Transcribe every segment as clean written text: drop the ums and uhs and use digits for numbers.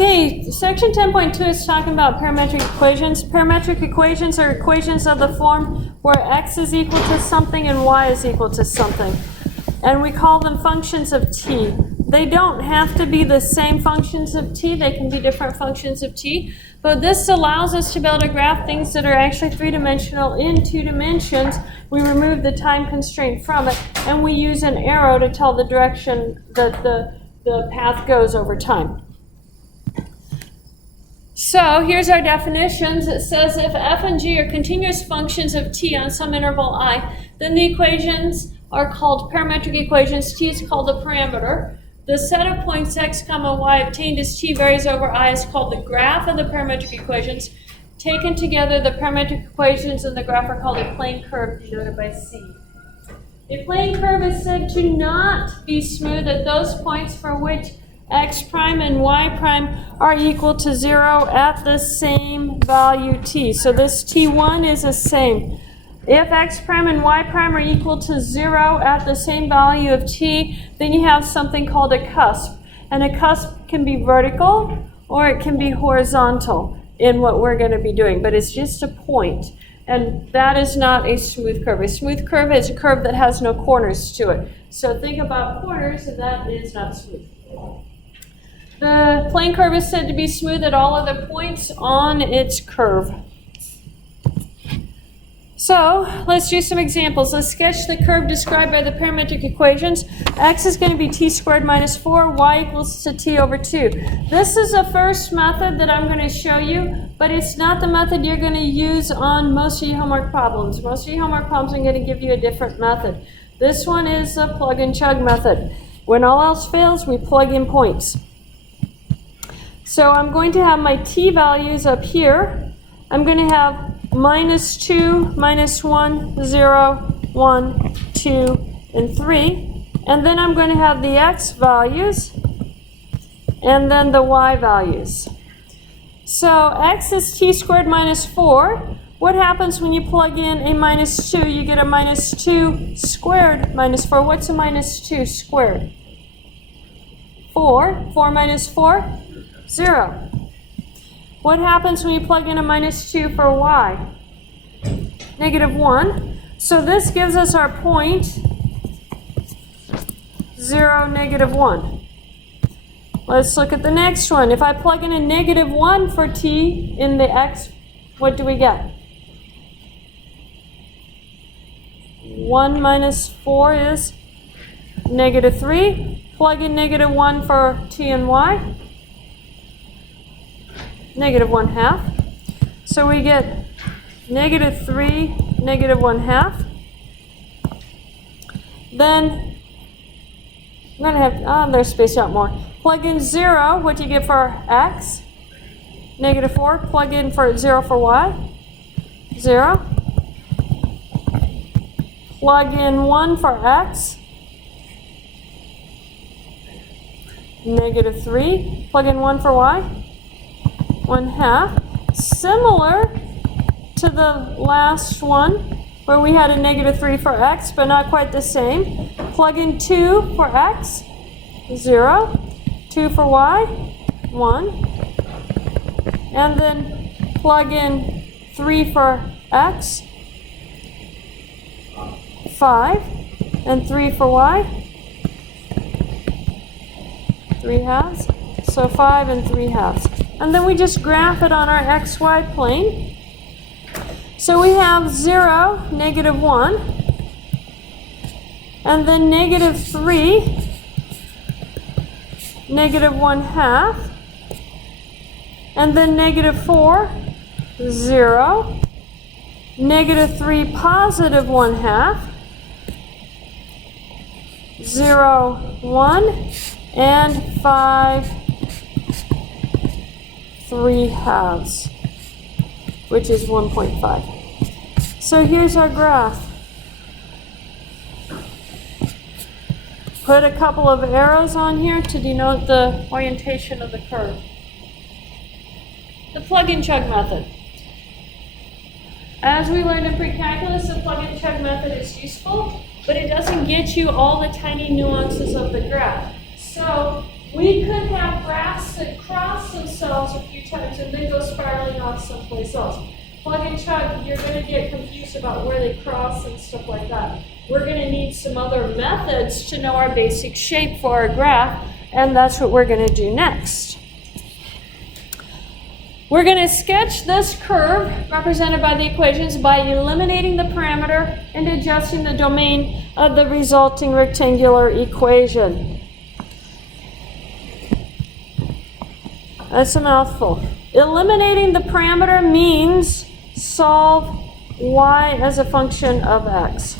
Okay, section 10.2 is talking about parametric equations. Parametric equations are equations of the form where x is equal to something and y is equal to something. And we call them functions of t. They don't have to be the same functions of t. They can be different functions of t. But this allows us to be able to graph things that are actually three-dimensional in 2 dimensions. We remove the time constraint from it, and we use an arrow to tell the direction that the path goes over time. So here's our definitions. It says if f and g are continuous functions of t on some interval I, then the equations are called parametric equations. T is called a parameter. The set of points x, y obtained as t varies over I is called the graph of the parametric equations. Taken together, the parametric equations and the graph are called a plane curve, denoted by C. A plane curve is said to not be smooth at those points for which x prime and y prime are equal to 0 at the same value t. So this t1 is the same. If x prime and y prime are equal to 0 at the same value of t, then you have something called a cusp. And a cusp can be vertical or it can be horizontal in what we're going to be doing, but it's just a point. And that is not a smooth curve. A smooth curve is a curve that has no corners to it. So think about corners, and that is not smooth. The plane curve is said to be smooth at all other points on its curve. So let's do some examples. Let's sketch the curve described by the parametric equations. X is going to be t squared minus 4, y equals to t over 2. This is the first method that I'm going to show you, but it's not the method you're going to use on most of your homework problems. Most of your homework problems are going to give you a different method. This one is a plug and chug method. When all else fails, we plug in points. So I'm going to have my t values up here. I'm going to have minus 2, minus 1, 0, 1, 2, and 3. And then I'm going to have the x values and then the y values. So x is t squared minus 4. What happens when you plug in a minus 2? You get a minus 2 squared minus 4. What's a minus 2 squared? 4. 4 minus 4? 0. What happens when you plug in a minus 2 for y? Negative 1. So this gives us our point 0, negative 1. Let's look at the next one. If I plug in a negative 1 for t in the x, what do we get? 1 minus 4 is negative 3. Plug in negative 1 for t and y. Negative 1/2. So we get negative 3, negative 1/2. Then I'm going to have, they're spaced out more. Plug in 0, what do you get for x? Negative 4. Plug in for 0 for y. 0. Plug in 1 for x. Negative 3. Plug in 1 for y. 1/2. Similar to the last one where we had a negative 3 for x, but not quite the same. Plug in 2 for x. 0. 2 for y. 1. And then plug in 3 for x. 5. And 3 for y. 3/2. So 5 and 3/2. And then we just graph it on our xy plane. So we have 0, negative 1, and then negative 3, negative 1/2, and then negative 4, 0, negative 3, positive 1/2, 0, 1, and 5, 3/2, which is 1.5. So here's our graph. Put a couple of arrows on here to denote the orientation of the curve. The plug-and-chug method. As we learned in pre-calculus, the plug-and-chug method is useful, but it doesn't get you all the tiny nuances of the graph. So We could have graphs that cross themselves a few times and then go spiraling off someplace else. Plug and chug, you're going to get confused about where they cross and stuff like that. We're going to need some other methods to know our basic shape for our graph, and that's what we're going to do next. We're going to sketch this curve represented by the equations by eliminating the parameter and adjusting the domain of the resulting rectangular equation. That's a mouthful. Eliminating the parameter means solve y as a function of x,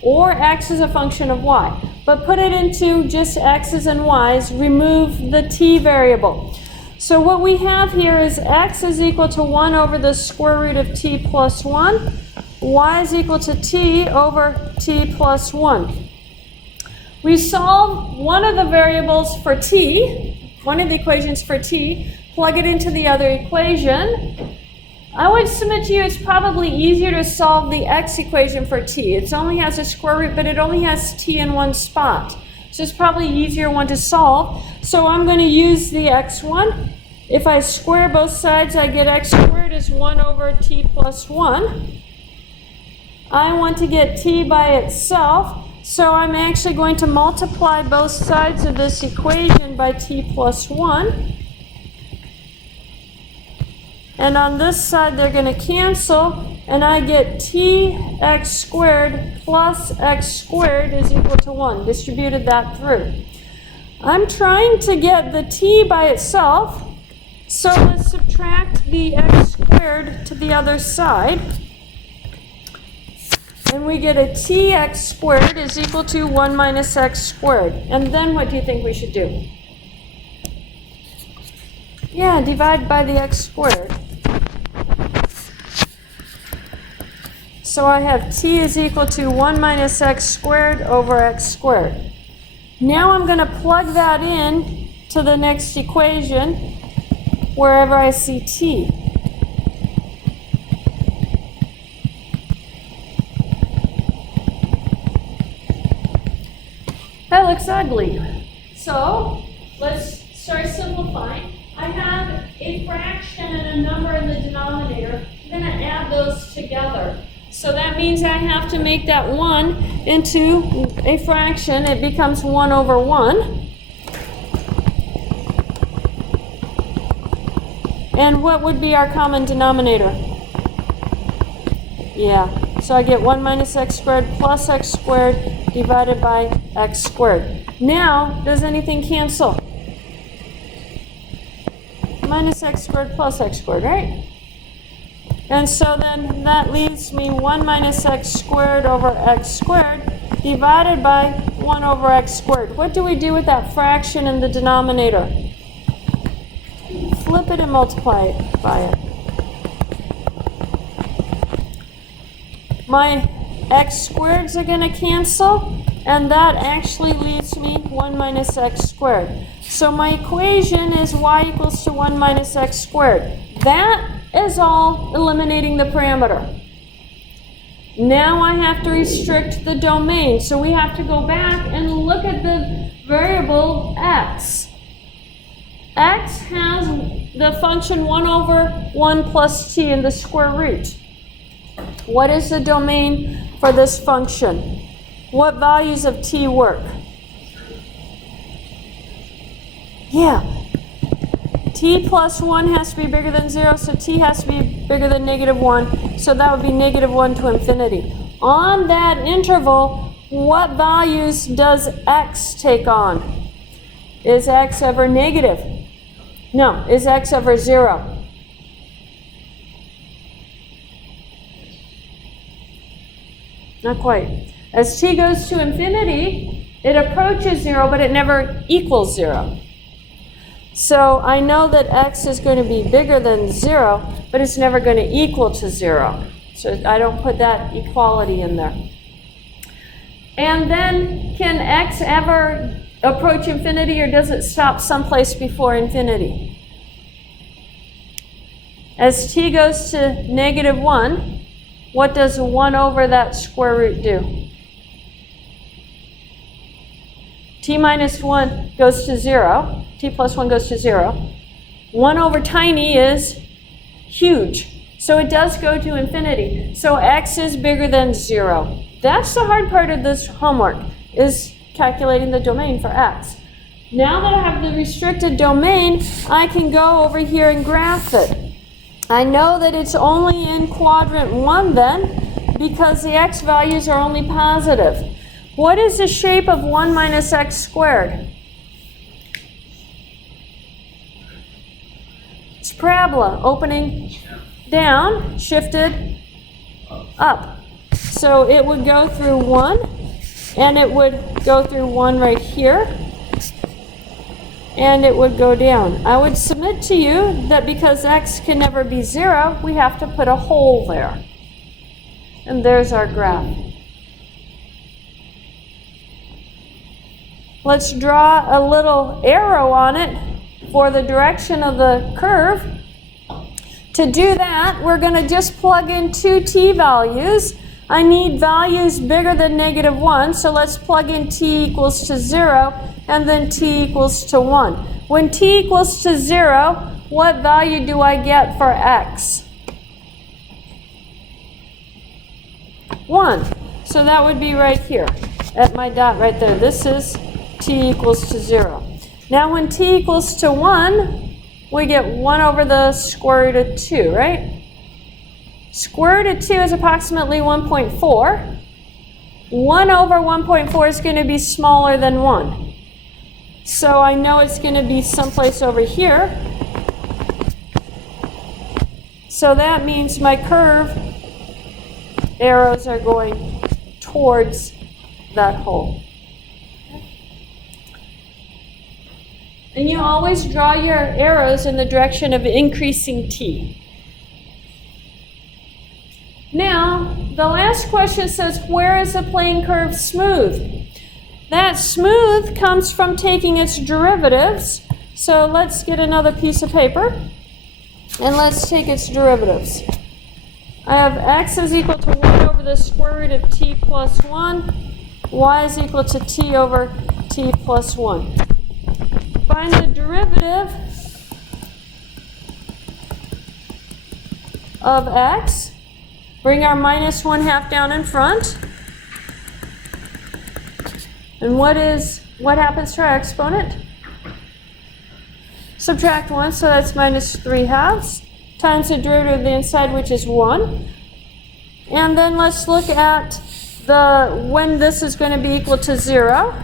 or x as a function of y. But put it into just x's and y's, remove the t variable. So what we have here is x is equal to 1 over the square root of t plus 1. Y is equal to t over t plus 1. We solve one of the variables for t, one of the equations for t, plug it into the other equation. I would submit to you it's probably easier to solve the x equation for t. It only has a square root, but it only has t in one spot. So it's probably easier one to solve. So I'm going to use the x1. If I square both sides, I get x squared is 1 over t plus 1. I want to get t by itself, so I'm actually going to multiply both sides of this equation by t plus 1. And on this side, they're going to cancel, and I get tx squared plus x squared is equal to 1. Distributed that through. I'm trying to get the t by itself, so let's subtract the x squared to the other side. And we get a tx squared is equal to 1 minus x squared. And then what do you think we should do? Yeah, divide by the x squared. So I have t is equal to 1 minus x squared over x squared. Now I'm going to plug that in to the next equation wherever I see t. That looks ugly. So let's start simplifying. I have a fraction and a number in the denominator. I'm going to add those together. So that means I have to make that 1 into a fraction. It becomes 1 over 1. And what would be our common denominator? Yeah, so I get 1 minus x squared plus x squared divided by x squared. Now, does anything cancel? Minus x squared plus x squared, right? And so then that leaves me 1 minus x squared over x squared divided by 1 over x squared. What do we do with that fraction in the denominator? Flip it and multiply it by it. My x squareds are going to cancel, and that actually leaves me 1 minus x squared. So my equation is y equals to 1 minus x squared. That is all eliminating the parameter. Now I have to restrict the domain. So we have to go back and look at the variable x. X has the function 1 over 1 plus t in the square root. What is the domain for this function? What values of t work? Yeah. T plus 1 has to be bigger than 0, so t has to be bigger than negative 1. So that would be negative 1 to infinity. On that interval, what values does x take on? Is x ever negative? No. Is x ever 0? Not quite. As t goes to infinity, it approaches 0, but it never equals 0. So I know that x is going to be bigger than 0, but it's never going to equal to 0. So I don't put that equality in there. And then, can x ever approach infinity, or does it stop someplace before infinity? As t goes to negative 1, what does 1 over that square root do? t minus 1 goes to 0. T plus 1 goes to 0. 1 over tiny is huge. So it does go to infinity. So x is bigger than 0. That's the hard part of this homework, is calculating the domain for x. Now that I have the restricted domain, I can go over here and graph it. I know that it's only in quadrant 1 then, because the x values are only positive. What is the shape of 1 minus x squared? It's parabola, opening down, shifted up. So it would go through 1, and it would go through 1 right here, and it would go down. I would submit to you that because x can never be 0, we have to put a hole there. And there's our graph. Let's draw a little arrow on it for the direction of the curve. To do that, we're going to just plug in two t values. I need values bigger than -1, so let's plug in t equals to 0 and then t equals to 1. When t equals to 0, what value do I get for x? 1. So that would be right here at my dot right there. This is t equals to 0. Now when t equals to 1, we get 1 over the square root of 2, right? Square root of 2 is approximately 1.4. 1 over 1.4 is going to be smaller than 1. So I know it's going to be someplace over here. So that means my curve arrows are going towards that hole. And you always draw your arrows in the direction of increasing t. Now, the last question says, where is the plane curve smooth? That smooth comes from taking its derivatives. So let's get another piece of paper, and let's take its derivatives. I have x is equal to 1 over the square root of t plus 1. Y is equal to t over t plus 1. Find the derivative of x. Bring our minus 1/2 down in front. And what happens to our exponent? Subtract 1, so that's minus 3/2 times the derivative of the inside, which is 1. And then let's look at when this is going to be equal to 0.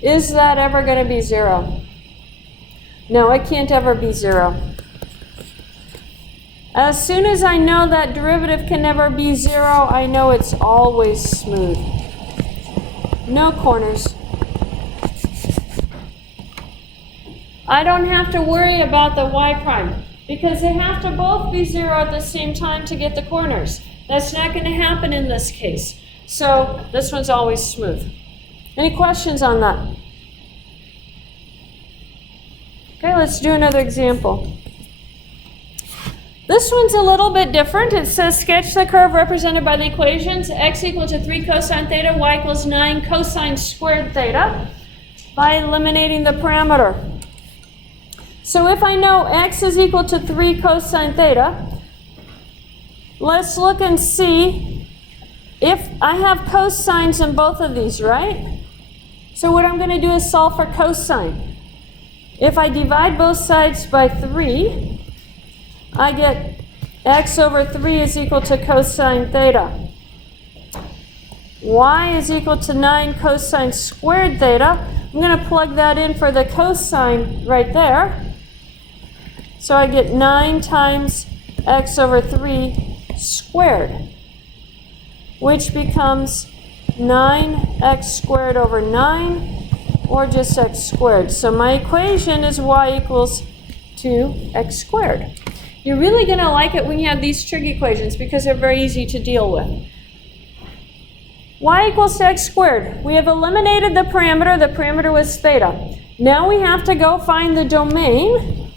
Is that ever going to be 0? No, it can't ever be 0. As soon as I know that derivative can never be 0, I know it's always smooth. No corners. I don't have to worry about the y prime, because they have to both be 0 at the same time to get the corners. That's not going to happen in this case. So this one's always smooth. Any questions on that? Okay, let's do another example. This one's a little bit different. It says sketch the curve represented by the equations x equal to 3 cosine theta, y equals 9 cosine squared theta by eliminating the parameter. So if I know x is equal to 3 cosine theta, let's look and see if I have cosines in both of these, right? So what I'm going to do is solve for cosine. If I divide both sides by 3, I get x over 3 is equal to cosine theta. Y is equal to 9 cosine squared theta. I'm going to plug that in for the cosine right there. So I get 9 times x over 3 squared, which becomes 9x squared over 9, or just x squared. So my equation is y equals 2x squared. You're really going to like it when you have these trig equations because they're very easy to deal with. Y equals to x squared. We have eliminated the parameter. The parameter was theta. Now we have to go find the domain.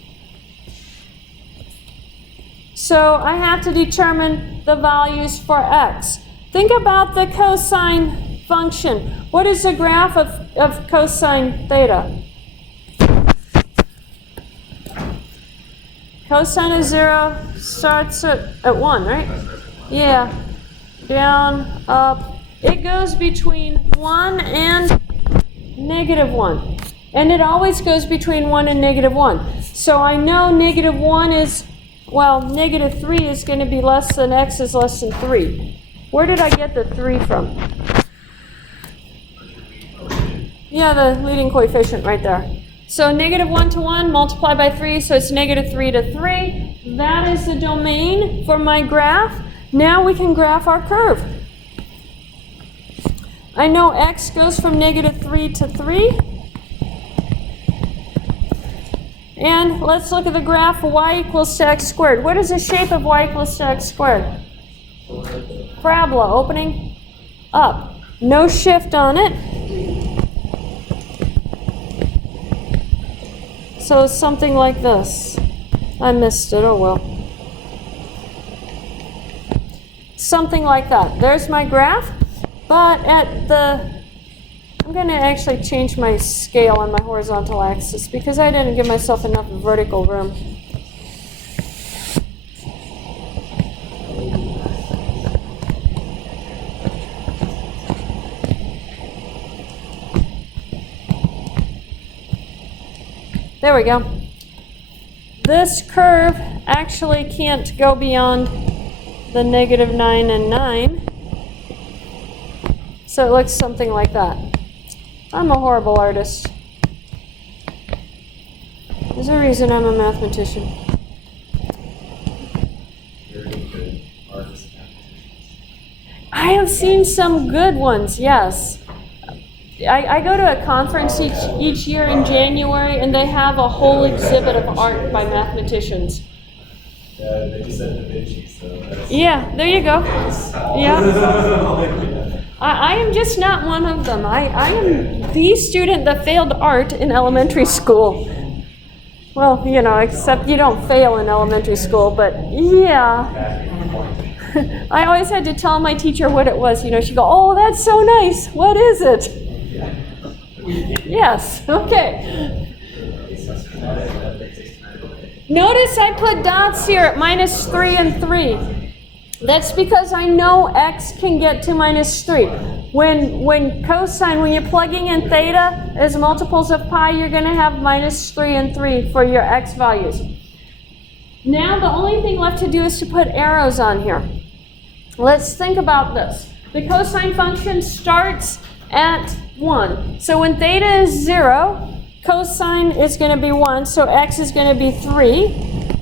So I have to determine the values for x. Think about the cosine function. What is the graph of cosine theta? Cosine of 0 starts at 1, right? Yeah. Down, up. It goes between 1 and -1. And it always goes between 1 and -1. So I know -1 is, well, -3 is going to be less than x is less than 3. Where did I get the 3 from? Yeah, the leading coefficient right there. So -1 to 1 multiplied by 3, so it's -3 to 3. That is the domain for my graph. Now we can graph our curve. I know x goes from -3 to 3. And let's look at the graph y equals to x squared. What is the shape of y equals to x squared? Parabola, opening up. No shift on it. So something like this. I missed it, oh well. Something like that. There's my graph, but I'm going to actually change my scale on my horizontal axis because I didn't give myself enough vertical room. There we go. This curve actually can't go beyond the -9 and 9. So it looks something like that. I'm a horrible artist. There's a reason I'm a mathematician. I have seen some good ones, yes. I go to a conference each year in January, and they have a whole exhibit of art by mathematicians. They just said Da Vinci, so that's... Yeah, there you go. Yeah. I am just not one of them. I am the student that failed art in elementary school. Well, you know, except you don't fail in elementary school, but yeah. I always had to tell my teacher what it was. You know, she'd go, "Oh, that's so nice. What is it?" Yes, okay. Notice I put dots here at -3 and 3. That's because I know x can get to -3. When you're plugging in theta as multiples of pi, you're going to have -3 and 3 for your x values. Now the only thing left to do is to put arrows on here. Let's think about this. The cosine function starts at 1. So when theta is 0, cosine is going to be 1, so x is going to be 3.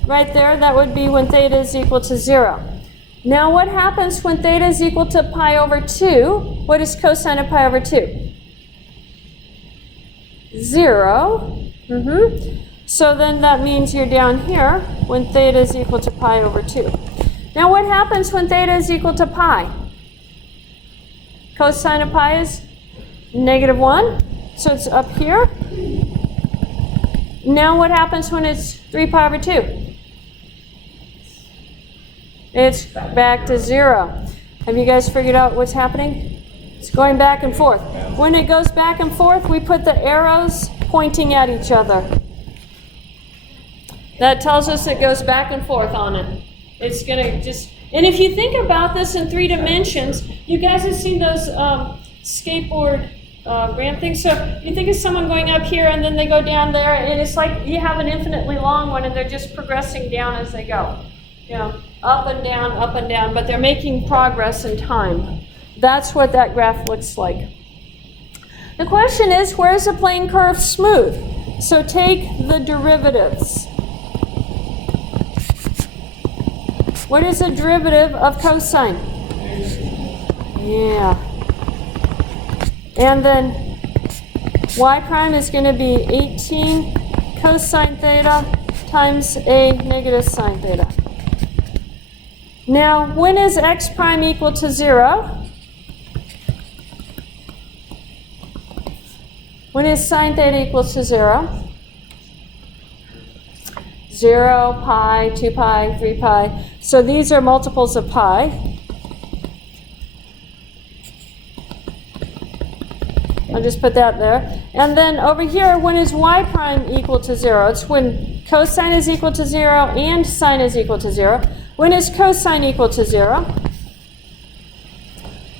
Right there, that would be when theta is equal to 0. Now what happens when theta is equal to pi over 2? What is cosine of pi over 2? 0. So then that means you're down here when theta is equal to pi over 2. Now what happens when theta is equal to pi? Cosine of pi is -1, so it's up here. Now what happens when it's 3 pi over 2? It's back to 0. Have you guys figured out what's happening? It's going back and forth. When it goes back and forth, we put the arrows pointing at each other. That tells us it goes back and forth on it. It's going to just... And if you think about this in 3 dimensions, you guys have seen those skateboard ramp things. So you think of someone going up here and then they go down there, and it's like you have an infinitely long one and they're just progressing down as they go. You know, up and down, but they're making progress in time. That's what that graph looks like. The question is, where is the plane curve smooth? So take the derivatives. What is the derivative of cosine? Yeah. And then y prime is going to be 18 cosine theta times a negative sine theta. Now, when is x prime equal to 0? When is sine theta equals to 0? 0, pi, 2 pi, 3 pi. So these are multiples of pi. I'll just put that there. And then over here, when is y prime equal to 0? It's when cosine is equal to 0 and sine is equal to 0. When is cosine equal to 0?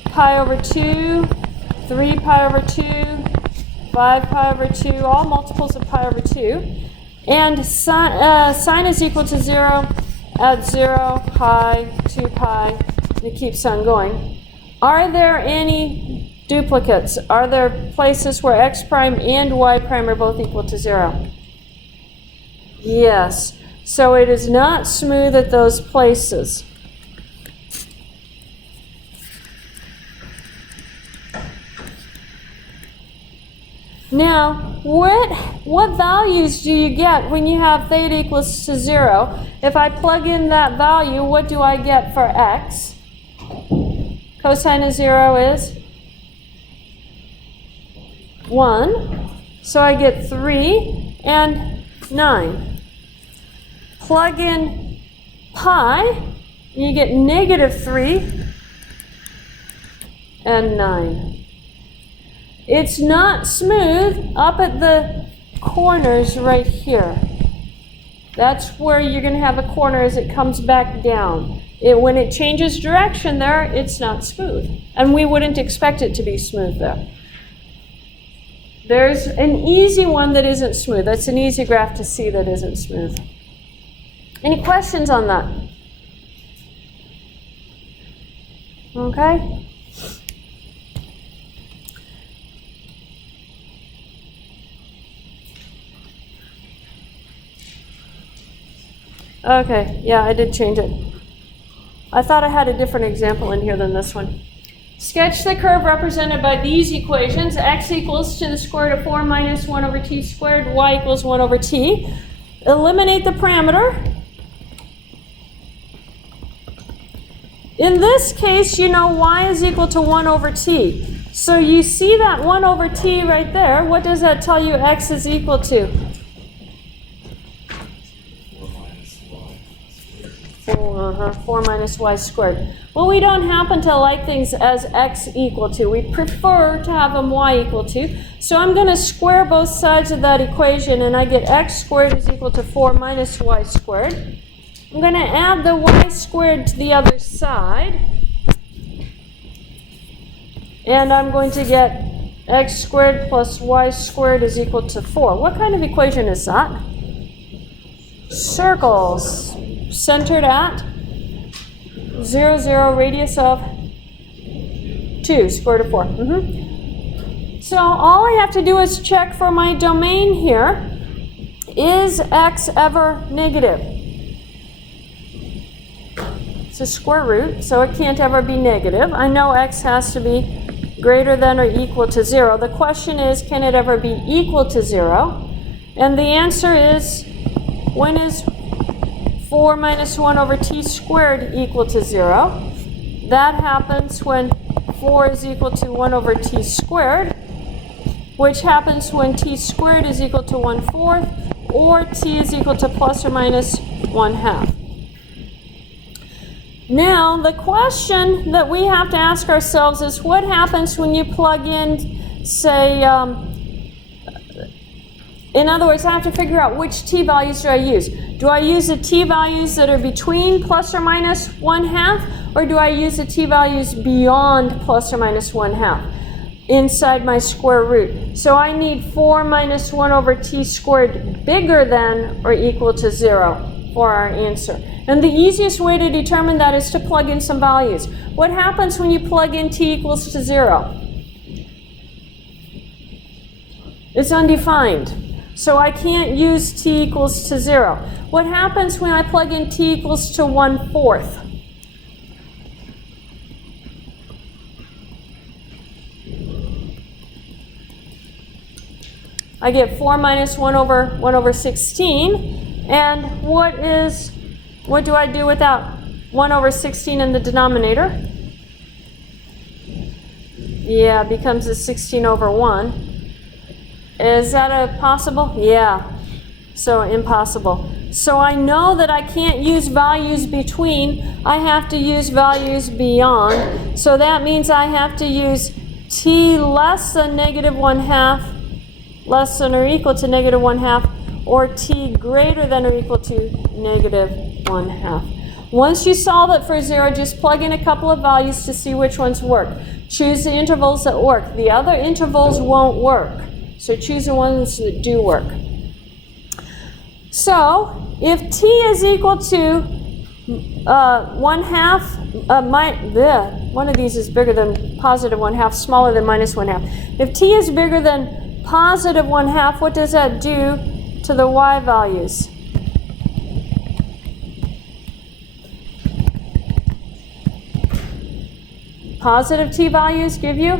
Pi over 2, 3 pi over 2, 5 pi over 2, all multiples of pi over 2. And sine is equal to 0 at 0, pi, 2 pi, and it keeps on going. Are there any duplicates? Are there places where x prime and y prime are both equal to 0? Yes. So it is not smooth at those places. Now, what values do you get when you have theta equals to 0? If I plug in that value, what do I get for x? Cosine of 0 is 1. So I get 3 and 9. Plug in pi, you get negative 3 and 9. It's not smooth up at the corners right here. That's where you're going to have a corner as it comes back down. When it changes direction there, it's not smooth. And we wouldn't expect it to be smooth there. There's an easy one that isn't smooth. That's an easy graph to see that isn't smooth. Any questions on that? Okay. Okay, yeah, I did change it. I thought I had a different example in here than this one. Sketch the curve represented by these equations. X equals to the square root of 4 minus 1 over t squared. Y equals 1 over t. Eliminate the parameter. In this case, you know y is equal to 1 over t. So you see that 1 over t right there. What does that tell you x is equal to? 4 minus y squared. Well, we don't happen to like things as x equal to. We prefer to have them y equal to. So I'm going to square both sides of that equation, and I get x squared is equal to 4 minus y squared. I'm going to add the y squared to the other side. And I'm going to get x squared plus y squared is equal to 4. What kind of equation is that? Circles. Centered at 0, 0, radius of 2, square root of 4. So all I have to do is check for my domain here. Is x ever negative? It's a square root, so it can't ever be negative. I know x has to be greater than or equal to 0. The question is, can it ever be equal to 0? And the answer is, when is 4 minus 1 over t squared equal to 0? That happens when 4 is equal to 1 over t squared, which happens when t squared is equal to 1/4, or t is equal to plus or minus 1/2. Now, the question that we have to ask ourselves is, what happens when you plug in, say, in other words, I have to figure out which t values do I use. Do I use the t values that are between plus or minus 1/2, or do I use the t values beyond plus or minus 1/2 inside my square root? So I need 4 minus 1 over t squared bigger than or equal to 0 for our answer. And the easiest way to determine that is to plug in some values. What happens when you plug in t equals to 0? It's undefined. So I can't use t equals to 0. What happens when I plug in t equals to 1/4? I get 4 minus 1 over 16. And what do I do with that 1 over 16 in the denominator? Yeah, it becomes a 16 over 1. Is that a possible? Yeah. So impossible. So I know that I can't use values between, I have to use values beyond. So that means I have to use t less than negative 1/2, less than or equal to negative 1/2, or t greater than or equal to negative 1/2. Once you solve it for 0, just plug in a couple of values to see which ones work. Choose the intervals that work. The other intervals won't work. So choose the ones that do work. So if t is equal to 1/2, one of these is bigger than positive 1/2, smaller than minus 1/2. If t is bigger than positive 1/2, what does that do to the y values? Positive t values give you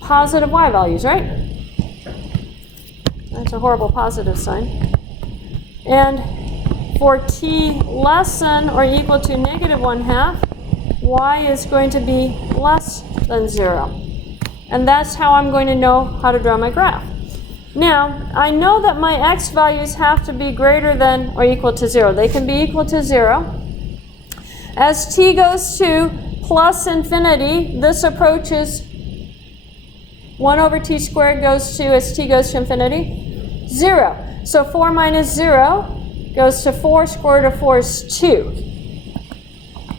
positive y values, right? That's a horrible positive sign. And for t less than or equal to negative 1/2, y is going to be less than 0. And that's how I'm going to know how to draw my graph. Now, I know that my x values have to be greater than or equal to 0. They can be equal to 0. As t goes to plus infinity, this approaches 1 over t squared goes to, as t goes to infinity, 0. So 4 minus 0 goes to 4. Square root of 4 is 2.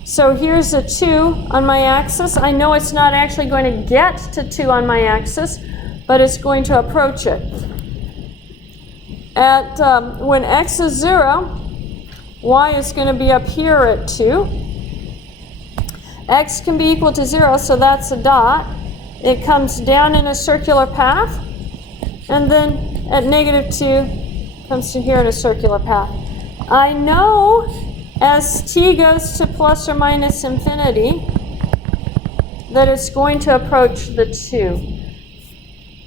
So here's a 2 on my axis. I know it's not actually going to get to 2 on my axis, but it's going to approach it. When x is 0, y is going to be up here at 2. X can be equal to 0, so that's a dot. It comes down in a circular path, and then at negative 2 comes to here in a circular path. I know as t goes to plus or minus infinity that it's going to approach the 2,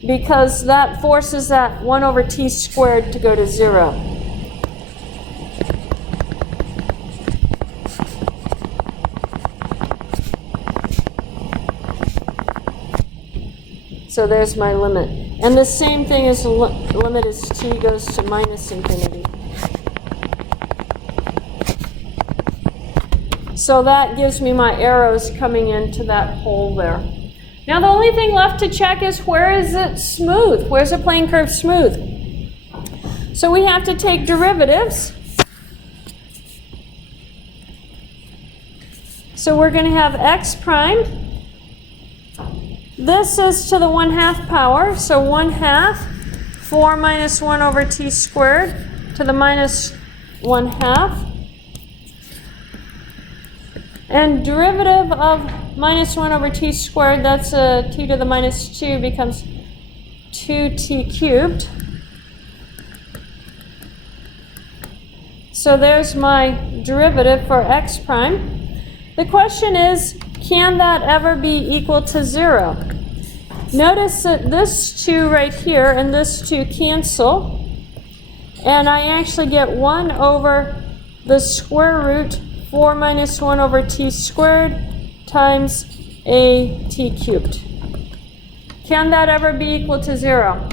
because that forces that 1 over t squared to go to 0. So there's my limit. And the same thing as the limit as t goes to minus infinity. So that gives me my arrows coming into that hole there. Now the only thing left to check is where is it smooth? Where's the plane curve smooth? So we have to take derivatives. So we're going to have x prime. This is to the 1/2 power, so 1/2, 4 minus 1 over t squared to the minus 1/2. And derivative of minus 1 over t squared, that's t to the minus 2 becomes 2t cubed. So there's my derivative for x prime. The question is, can that ever be equal to 0? Notice that this 2 right here and this 2 cancel, and I actually get 1 over the square root 4 minus 1 over t squared times a t cubed. Can that ever be equal to 0?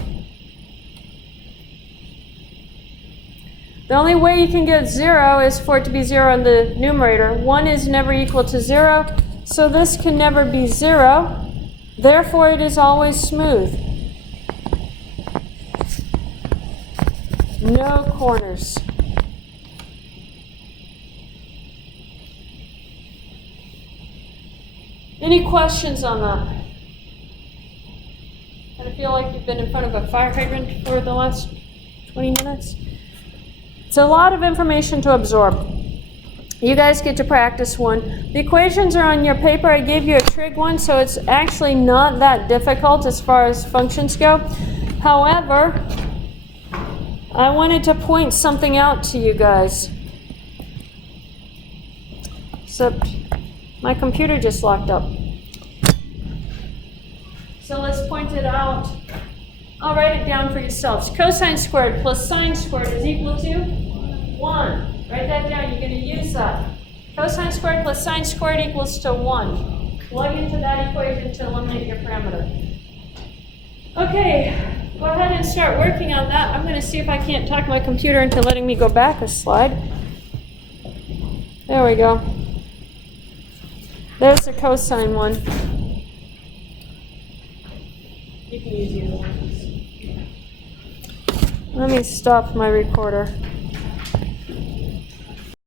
The only way you can get 0 is for it to be 0 in the numerator. 1 is never equal to 0, so this can never be 0. Therefore, it is always smooth. No corners. Any questions on that? Kind of feel like you've been in front of a fire hydrant for the last 20 minutes? It's a lot of information to absorb. You guys get to practice one. The equations are on your paper. I gave you a trig one, so it's actually not that difficult as far as functions go. However, I wanted to point something out to you guys. Except my computer just locked up. So let's point it out. I'll write it down for yourselves. Cosine squared plus sine squared is equal to 1. Write that down. You're going to use that. Cosine squared plus sine squared equals to 1. Plug into that equation to eliminate your parameter. Okay, go ahead and start working on that. I'm going to see if I can't talk my computer into letting me go back a slide. There we go. There's the cosine one. You can use either one. Let me stop my recorder.